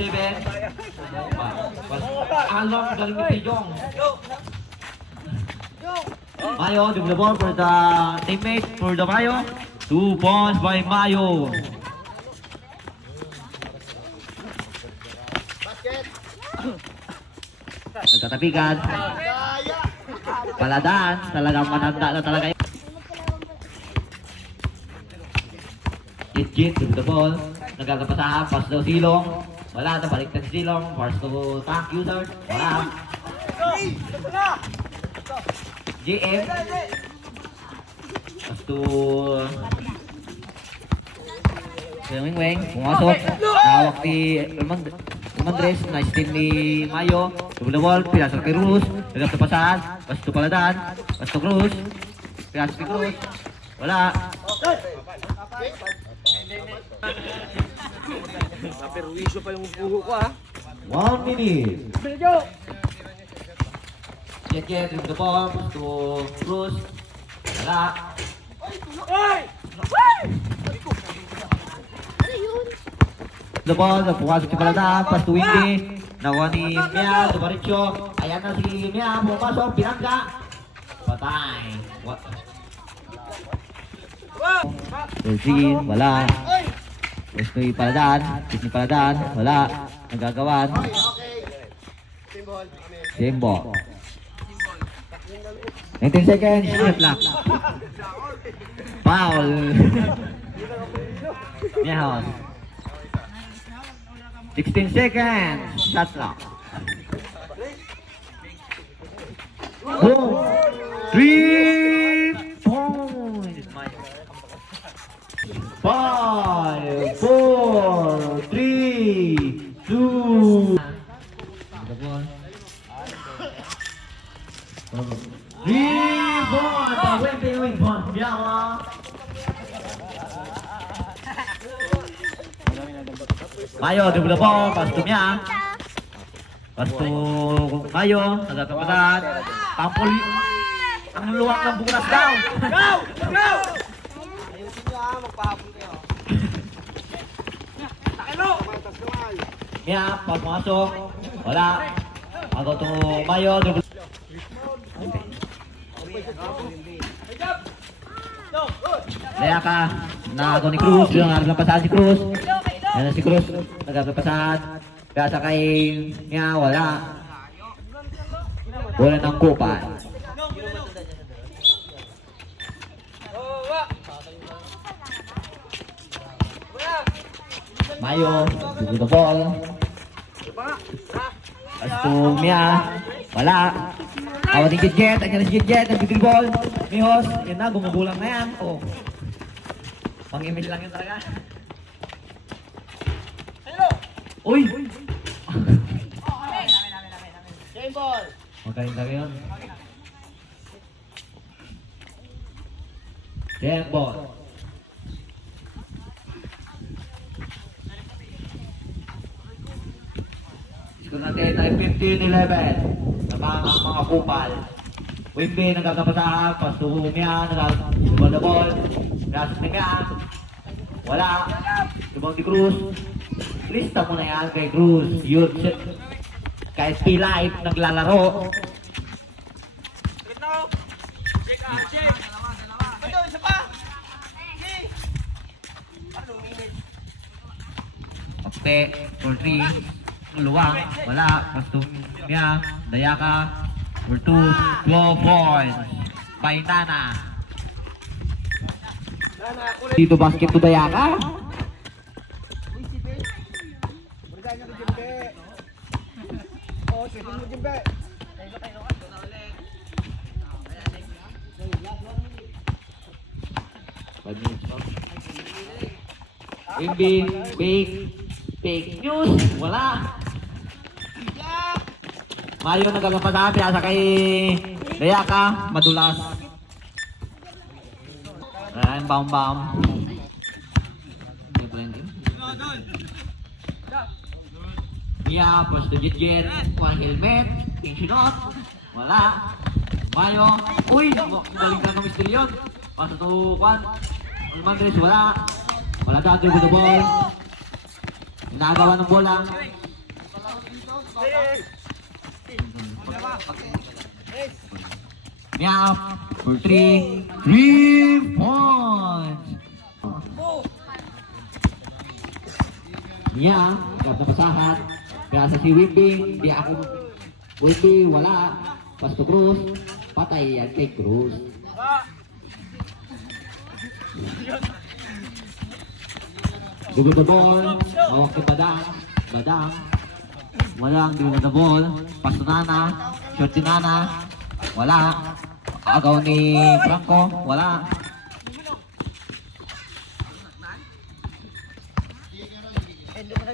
7. Along, galing ni Pijong. Mayo, dribble the ball for the teammate, for the Mayo. 2 points by Mayo. Nagtatapikan. Paladaan, talagang mananda na talaga yun. Jit with the ball. Nagkakapasahan, pass daw Silong. Wala na, baliktad si Silong. Pass to tank user. Wala. GM. Pass to Weng. Pumasok. Nawak ni Andres. Nice team ni Mayo. Double the ball. Pinasok kay Cruz. Nagkakapasahan. Pass to Paladaan. Pass to Cruz. Pinasok kay Cruz. Wala. Naperwisyo pa yung buho ko 1 minute. Get with the ball to Cruz. Wala. The ball, pumasok si Paladaan, pass to Windy. Nakuha ni Mia, Dumaritio. Ayan na si Mia, pumasok, pinangga. Patay. Tulsin, wala. Gusto ni Paladaan, wala. Nagagawan. Simbo. 19 seconds, shot clock. Foul. Miyahos. 16 seconds, shot clock. Boom. 3 points. 5, 4, 3, 2. Wing point, Biawa. Mayo, dribble the ball, pass to Mia. Pass to Mayo, nagkakapasan. Tampol, ang luwak ng bukas daw. Go! Ayusin nyo magpahabol kayo. Takilo! Mia, pagmasok. Wala. Ako to Mayo, dribble. Kaya ka, nakago ni Cruz, yung nagpapasahan si Cruz. Yan na si Cruz, nagpapasahan. Kaya sa kay niya, wala. Wala ng kupan. Mayo, with the ball. Astumia, wala. Awat ni Gidget, ayan na si Gidget, nag-dribble ball. Mihos, yan na, gumugulang na yan. Oh. Pang-image lang yun talaga. Uy! Game ball! Magaling talaga yun. Game ball. Score natin ay 15-11. Mga kupal. Wimby nagkakapasahan, Pastumia, nagkakabal na ball. Grass ni Mia. Wala. Ibang di Cruz. Lista mo na yan kay Cruz. Youth. Kahit P-Life naglalaro. Okte, for 3. Luwang. Wala. Pastumia. Dayaka. For 2, 12 points by Nana. Dito basket to Dayaka. Wimby, fake news, wala. Mayo nagkakapasahan sa kay Dayaka, madulas. Ayan, baum. Mia, pass to Jit, one helmet, pink sinot, wala. Mayo, uy, galing ka ng misteryon. Pass to Juan, Almandres, wala. Wala dati with the ball. Nagawa ng bola. Mia for 3. 3 points. Mia, agad na pasahan. Kaya sa si Wimping, di ako. Wimping, wala. Pasto Cruz, patay yan kay Cruz. Dugo the ball. Hawak kay Badang. Badang. Walang dugo the ball. Pasto Nana. Short si Nana. Wala. Agaw ni Franco. Wala.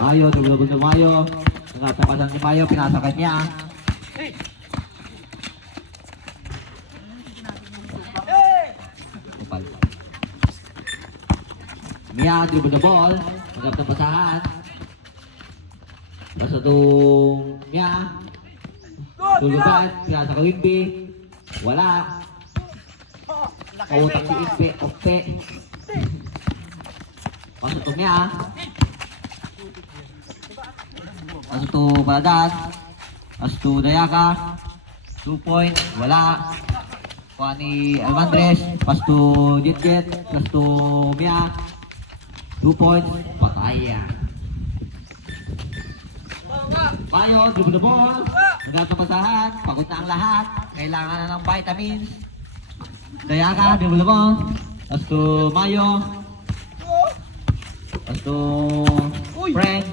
Mayo, dugo ni Mayo. Nagatapasan ni Mayo. Pinasa kanya. Mia, dribble the ball. Magap na pasahan. Basta itong Mia. Tulugan. Pinasa ka Wimby. Wala. Kautak si Impe. Okpe. Basta itong Mia. Basta itong Baladan. Basta itong Dayaka. 2 point. Wala. Kuha ni Almandres. Basta itong Jitjet. Basta itong Mia. 2 points, patay yan. Mayo, dribble the ball. Maganda pasahan, pagod na ang lahat. Kailangan na ng vitamins. Dayaka, dribble the ball. Tapos to Mayo. Tapos to Frank.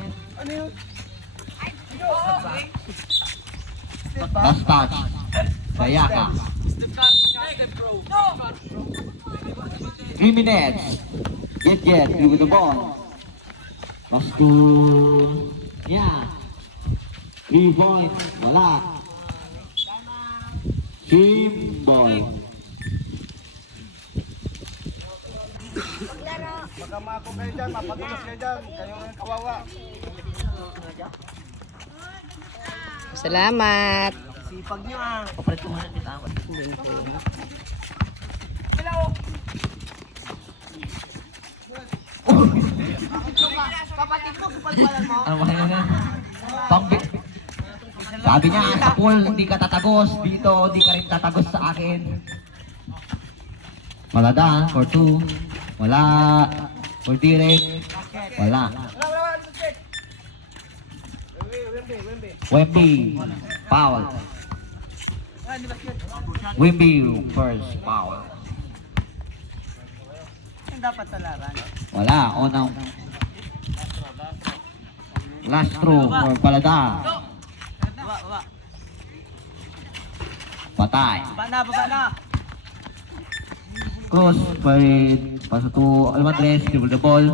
Last touch. Dayaka. 3 minutes. Get, with the ball. Pass to, yeah. 3 points, wala. Team ball. Magkamako kayo dyan, mapatulas kayo dyan. Kayo ang kawawa. Salamat. Sipag nyo ah. Kapalit ko muna kita. Kapatid mo, kupalpalan mo. Ano ba yun? Sabi niya, sa pool, hindi ka tatagos. Dito, hindi ka rin tatagos sa akin. Malada, for 2. Wala. For direct. Wala. Wemby. Foul. Wemby, first foul. Ang dapat talaran. Wala. Unang. Last throw for Palada. Patay. Baba na. Cruz, paso to Almandres, dribble the ball.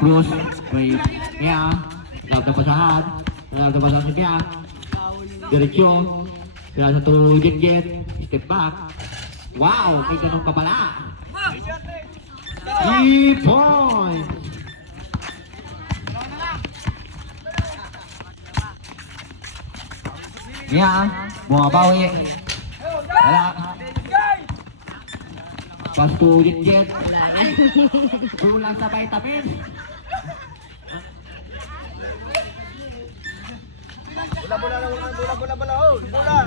Cruz, by Mia. Nagab na pasahan. Nagab na pasahan si Mia. Diretso. Pinasa to Jet. Step back. Wow, may ganun ka pala. 3 points. Mia, bumabawi. Wala. Pass to Jet. Kulang sa vitamin. Bola. Oh, bola.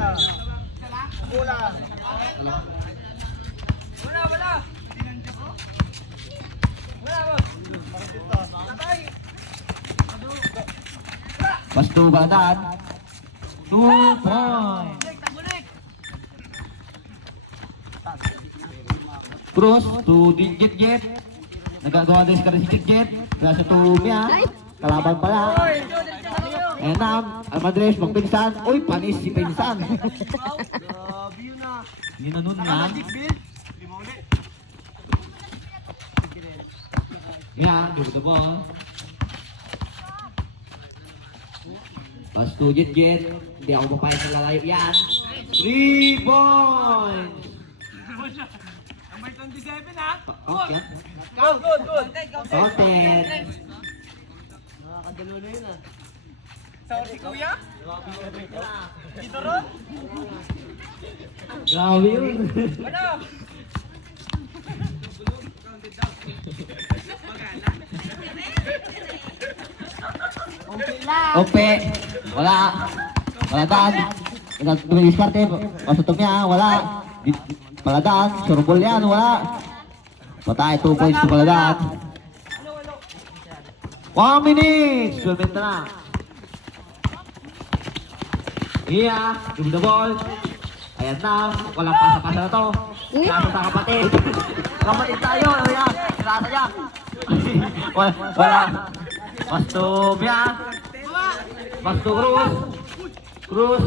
Pass to Baladad. 2 points. Cruz to Jet. Nagagawa din ka rin si Jet. Nasa to Mia. Kalaban pala. Enam, Almandres, magpinsan. Uy, panis si pinsan. Grabe yun ah. Yun na nun yan. Mia, give the ball. Pass to Jet. Hindi ako papayag sa lalayo yan. 3 points. Number 27 ha. Okay. Good. Counted. Nakakadalo na yun ah. Sa si Kuya? Dito ron? Grabe yun. Ano? Ope. Wala. Wala daan. Nag-diskarte. Pasutong niya. Wala. Paladaan. Surbol yan. Wala. Patay. 2 points to Paladaan. 1 minute. 12 minutes na. Iya. Give the ball. Ayan na. Walang pasa-pasa na to. Kaso sa kapatid. Kapatid tayo. Ayan. Sinasa niya. Wala. Pasto Mia. Pasto Cruz. Cruz.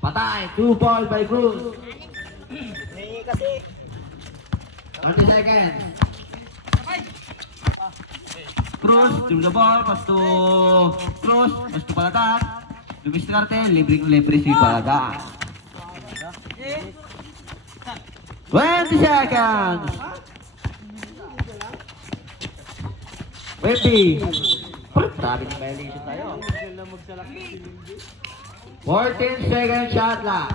Patay. 2 ball by Cruz. 30 seconds. Cruz. Give the ball. Pasto Cruz. Pasto Paladaan. Dumiskarte. Libre si Paladaan. 20 seconds. 20. Daming violation tayo. 14 second shot lang.